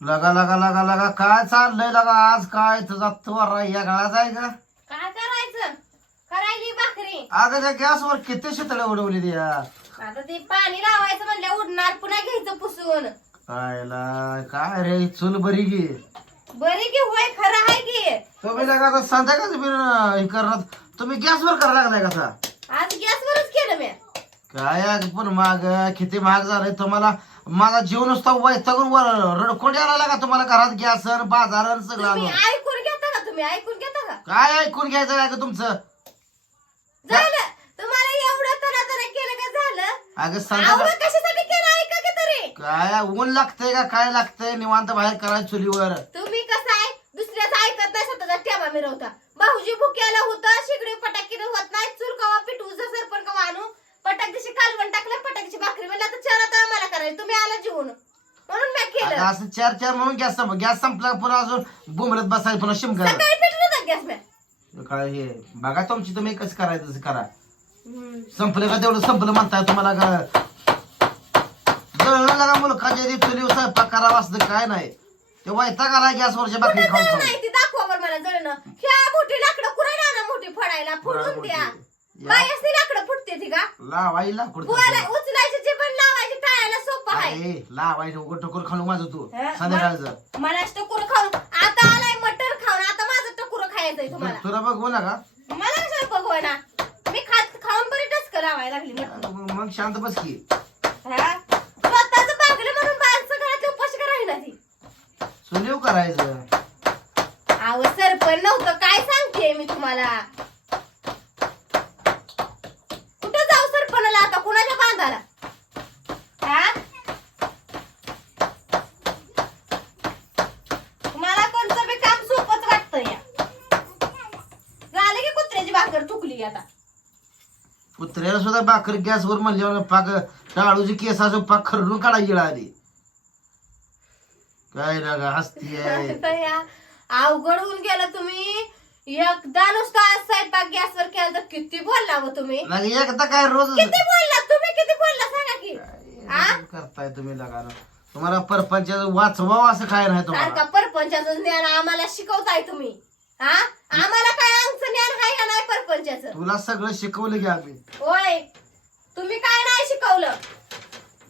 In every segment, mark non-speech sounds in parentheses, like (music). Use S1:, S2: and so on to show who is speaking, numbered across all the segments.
S1: लगा लगा लगा लगा. काय चाललंय लगा? आज काय तुझा त्वरा या गळाच आहे का?
S2: काय करायचं? करायची भाकरी.
S1: अगं त्या गॅसवर किती शितळे उडवली ती या
S2: आता ते पाणी लावायचं म्हणलं उडणार पुन्हा घ्यायचं पुसून.
S1: कायला काय रे चूल बरी गे
S2: बरी की होय खरं आहे की.
S1: तुम्ही लगा आता संध्याकाळच बिन हे करणार. तुम्ही गॅसवर करायला लागलाय कसा?
S2: आज गॅसवरच केलं मी.
S1: काय आहे पण महाग किती महाग झालंय तुम्हाला. माझा जीव नुसता वैतागून वर रडकोंड यायला लागा तुम्हाला घरात गॅस बाजार सगळं
S2: तुम्ही
S1: आणून.
S2: ऐकून घेता का तुम्ही? ऐकून घेता का?
S1: काय ऐकून घ्यायचं काय का तुमचं?
S2: झालं. तुम्हाला एवढं तना तना केलं का झालं?
S1: अगं संध्याकाळ
S2: आवडं कशासाठी केलं ऐका की तरी?
S1: काय ऊन लागतंय का? काय लागतंय? निवांत बाहेर करायचं चुलीवर.
S2: तुम्ही कसं आहे? दुसऱ्याचं ऐकत नाही स्वतःचा ठेवा मिरवता. भाऊजी भुक्याला होतं शिगडी पटाकीनं होत नाही चूल कवा पिटू सरपण कवा आणू पटाक दिवशी कालवण टाकलं पटाकीची भाकरी म्हणलं आता चार आता आम्हाला करायचं तुम्ही आला जेवून म्हणून मी
S1: अगं
S2: केलं
S1: असं चार चार म्हणून गॅस संप गॅस संपला पुन्हा अजून बुमरत बसायचं पुन्हा शिमका
S2: सकाळी होतं गॅस
S1: काय हे? बघा तुमची तुम्ही कसं करायचं तसं करा. संपलं का तेवढं? संपलं म्हणताय तुम्हाला का? जळलं चुलीवर स्वयंपाक करावा असतं काय नाही. ते वैताग आला गॅसवरच्या
S2: कुठं
S1: खाऊन
S2: जाऊ
S1: खाऊन.
S2: नाही ती दाखवा बरं मला जळणं ह्या मोठी लाकडं कुठं ना मोठी? फडायला फुडून द्या.
S1: या.
S2: बायसनी लाकडं फुटते ती का?
S1: लावाई लाकूड
S2: लावायची
S1: अरे लावायचं उघड टोकर खाऊन माझं तू.
S2: हा,
S1: संध्याकाळचं.
S2: मला टकुर खाऊन आता आलाय मटर खाऊन आता माझं टकुर खायचंय तुम्हाला.
S1: तुला बघू नका.
S2: मला कशाला बघवाय ना मी खात खाऊन बरी टचक लावायला लागली
S1: मग. शांत बस की.
S2: हा? स्वतःच म्हणून बाहेरचं घरात उपाशी का राहिना ती?
S1: चुलीव करायचं
S2: आव सरपण नव्हतं. काय सांगते मी तुम्हाला कुठं जाऊ सरपणाला आता कुणाच्या बांधाला हा तुम्हाला कोणतं बी काम सोपच वाटतं या झालं की कुत्र्याची चुकली आता.
S1: कुत्र्याला सुद्धा भाकर गॅसवर म्हणल्यावर पाक टाळूची केसाचं पाक खरडून काढा येळ आली काय
S2: तर (laughs) या अवघड होऊन गेलं तुम्ही. एकदा नुसता आज स्वयंपाक गॅसवर केला तर किती बोलला हो तुम्ही?
S1: एकदा काय रोज
S2: किती बोलला? तुम्ही किती बोलला? सांगा की. आ?
S1: करताय तुम्ही लागा तुम्हाला परपंच वाचवावं असं काय नाही
S2: सारखा
S1: तुम्हाला?
S2: परपंचाचं ज्ञान आम्हाला शिकवताय तुम्ही. हा? आम्हाला काय अंगचं ज्ञान आहे का नाही परपंचाचं?
S1: तुला सगळं शिकवलं की आम्ही.
S2: होय. तुम्ही काय नाही शिकवलं.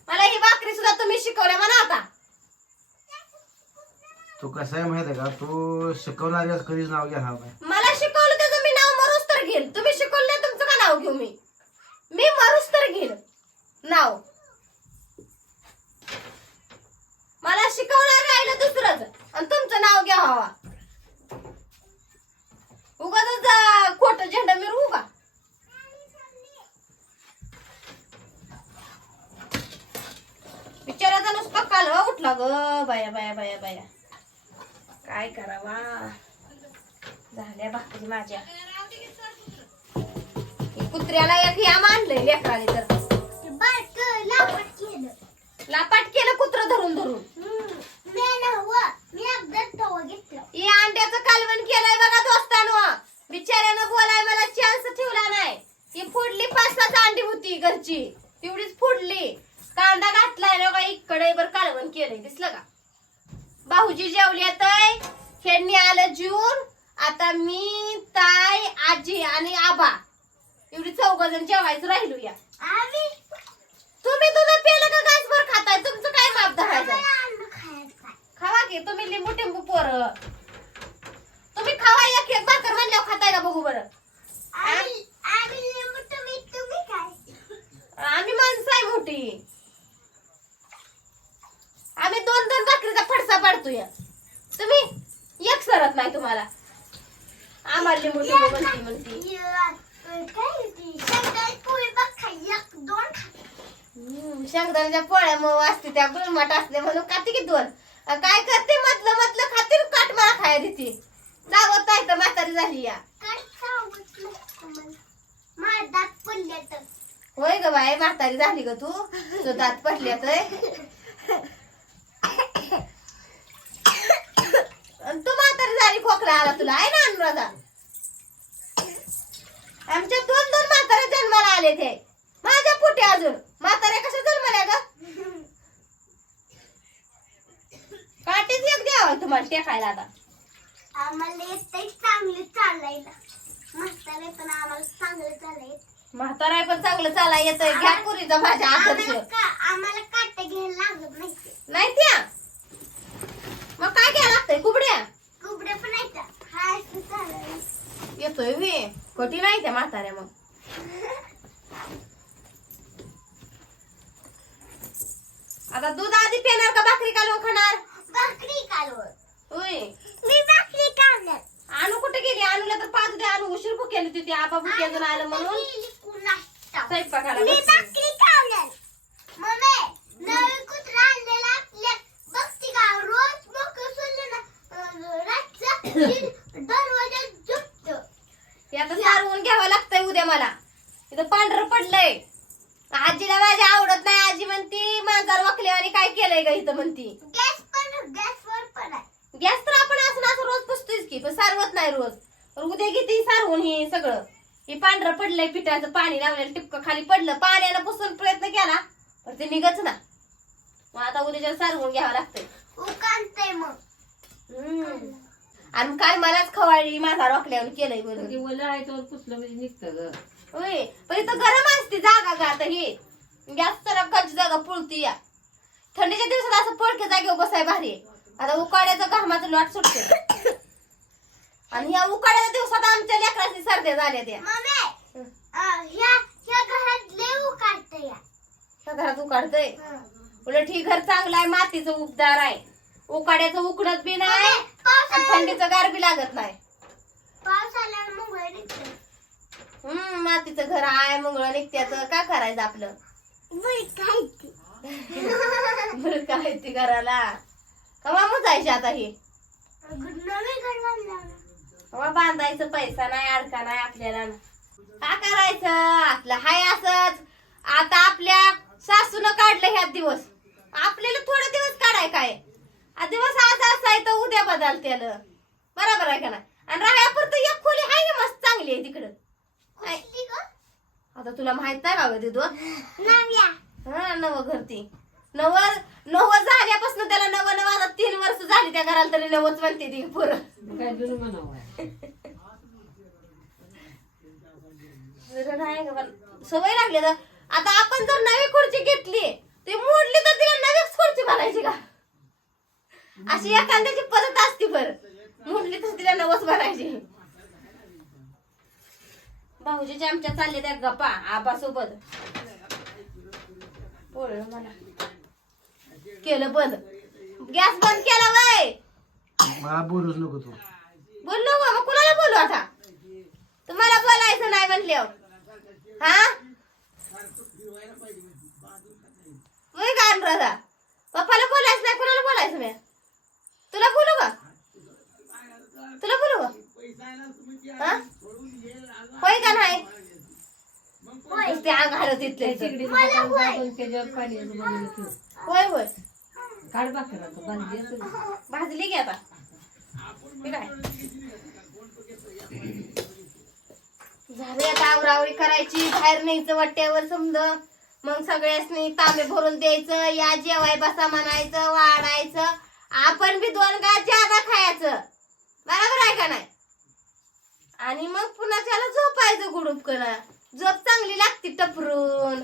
S2: मला ही भाकरी सुद्धा तुम्ही शिकवल्या म्हणा आता.
S1: तू कसं आहे माहिती आहे का? तू शिकवणारी कधीच नाव घेणार नाही.
S2: मला शिकवलं त्याचं मी नाव मरूस तर घेईल. तुम्ही शिकवलं नाही तुमचं का नाव घेऊ मी? मी मरूस तर घेईल. नाव. मला शिकवणार राहिलं दुसरंच. आणि तुमचं नाव घ्या हवा. ग बाया बाया बाया बाया. काय करावा? झाल्या भाकरी माझ्या. कुत्र्याला एक या मानलंय लेकराने तर. लापाट केलं कुत्र धरून धरून. हे अंड्याचं कालवण केलंय बघा दोस्तानो. बिचाऱ्यानं बोलाय मला चान्स ठेवला नाही. ती फोडली पाच सात अंडी होती घरची. तेवढीच फोडली. कांदा घातलाय ना का इकडे बर कालवण केलंय दिसलं का? भाऊजी जेवली तर खेळणी आलं जून आता मी ताई आजी आणि आबा एवढी चौघ जण जेवायचं राहिलो या. तुम्ही तुझं पेलं का घासभर खाताय? तुमचं काय माप धरायचं? खावा की तुम्ही लिंबू टिंबू पोर. तुम्ही खावा एक एक भाकर म्हणल्यावर खाताय का बघू बरं? आम्ही माणसं आहे मोठी. आम्ही दोन दोन भाकरीचा फडसा पाडतोय. तुम्ही एक सरत नाही तुम्हाला. आम्हाला टिंबू म्हणती म्हणती. शेंगदाण्याच्या पोळ्या मग असते त्या गुळमाट असले म्हणून खाते की दोन. काय करते? मधलं मधलं खाते काट मला खाया देते. दावत नाही तर म्हातारी झाली या. होय ग बाय म्हातारी झाली ग तू. दात पडल्यात (laughs) म्हातारी झाली खोकला आला तुला. आहे ना अनुराधा? आमच्या दोन दोन म्हातारे जन्माला आले ते. माझ्या पोटी अजून. म्हातारे कशा जन्माल्या ग काठीच तुम्हाला टेकायला आता.
S3: आम्हाला येतंय चांगलं चालायला म्हातारे पण आम्हाला चांगलं चालायला
S2: म्हातारा पण चांगलं चाला येतंय. घ्या पुरीचा माझ्या आदर्श
S3: आम्हाला काटे घ्यायला लागत नाही
S2: नाही त्या. मग काय घ्यायला लागतंय? कुबड्या?
S3: कुबडे पण हा
S2: येतोय वे कठी नाही त्या म्हाताऱ्या मग. आता दूध आधी पिणार का भाकरी कालवून खाणार?
S3: भाकरी कालवण
S2: होय.
S3: मी भाकरी कालवण
S2: आणू कुठे गेली? आणूला तर पाच दे आणू उशीर भुकेली होती ती आबा भुके अजून आलं म्हणून. स्वयंपाकाला
S3: मी
S2: बसली.
S3: भाकरी कालवण मम्मी नवीन कुत्रा आणलेला आपल्या बघती का रोज मोकळं सोडलं ना अं, रातचं दरवाजा झोपतं
S2: ते सारवून घ्यावं लागतंय उद्या मला. इथं पांढरं पडलंय. आजीला माझ्या आवडत नाही. आजी म्हणती मांजर वाकले आणि काय केलंय ग इथं म्हणती.
S3: गॅस पण गॅसवर पण आहे.
S2: गॅस तर आपण असं असं रोज पुसतोयच की पण सारवत नाही रोज. पण उद्या किती सारवून हे सगळं. हे पांढरं पडलंय पिठाचं पाणी लावलेलं टिपकं खाली पडलं. पाण्यानं पुसून प्रयत्न केला पण ते निघच ना. मग आता उद्याच्या सारवून घ्यावं लागतंय.
S3: उकांतय मग.
S2: हम्म. आणि काल मलाच खवाळी माझा रोखल्यावर केलंय
S4: ओलं आहे तर पुसलं म्हणजे निघतं ग.
S2: होय पण इथं गरम असते जागा का आता ही. गॅस तर खालची जागा पुळती या. थंडीच्या दिवसात असं पडके जागेवर बसाय भारी. आहे. आता उकाड्याचं घामाचं लॉट सुटते आणि ह्या उकाड्याच्या दिवसात आमच्या लेकरांची सर्द्या झाल्या त्या.
S3: मम्मी अं, ह्या ह्या घरात उकाडतय या.
S2: ह्या घरात उकाडतंय? उलट ही घर चांगलं आहे मातीचं उपदार आहे. उकाड्याचं उकडत बी नाही. आणि थंडीचं गार बी लागत नाही.
S3: पाऊस आल्यावर मग वर निघतं.
S2: हम्म मातीचं घर आहे मंगळ निघत्याचं काय करायचं आपलं?
S3: ते?
S2: बरं काय ते घराला. कमा जायची आता ही?
S3: नवीन घर बांधलं ना.
S2: बाबा बांधायचं? पैसा नाही अडका नाही आपल्याला. का करायचं? आपलं हाय असच. आता आपल्या सासून काढलं ह्या दिवस. आपल्याला थोडे दिवस काढाय काय? असा आहे तर उद्या बदल त्याला बरोबर आहे का नाही? आणि राहायपुरतं एक खोली आहे ना मस्त चांगली आहे तिकडं? आता तुला माहीत नाही गं दिदू.
S3: नव्या.
S2: हा नव घर ती. नव नव झाल्यापासून त्याला नव नव आता तीन वर्ष झाली त्या घराला तरी नवच म्हणते ती पोरं. नाही का पण सवय लागली तर आता आपण जर नवी खुर्ची घेतली ती मोडली तर तिला नवीच खुर्ची बनायची का? अशी एखाद्याची पद्धत असती बर. मोडली तर तिला नवस बनायची. भाऊजीची आमच्या चालले त्या गप्पा आबा सोबत मला केलं बंद. गॅस बंद केला वय.
S1: मला बोलूच नको तू.
S2: बोललो मग कुणाला बोलू आता? तुम्हाला बोलायचं नाही म्हणल्यावर हा? होय का अनुराधा? पप्पाला बोलायचं नाही कुणाला बोलायचं मी तुला बोलू का? तुला बोलू का? हा? होय का नाही? इथले
S4: की.
S2: होय होय.
S4: काढ.
S2: भाजली की आता. झाले आता आवरावरी करायची. बाहेर न्यायचं वाट्यावर समज. मग सगळ्यासनी तांबे भरून द्यायचं. या जेवाय बसा म्हणायचं वाढायचं. आपण बी दोन गास ज्यादा खायचं. बरोबर आहे का नाही? आणि मग पुन्हा त्याला झोपायचं गुडूप झोप चांगली लागते टपरून.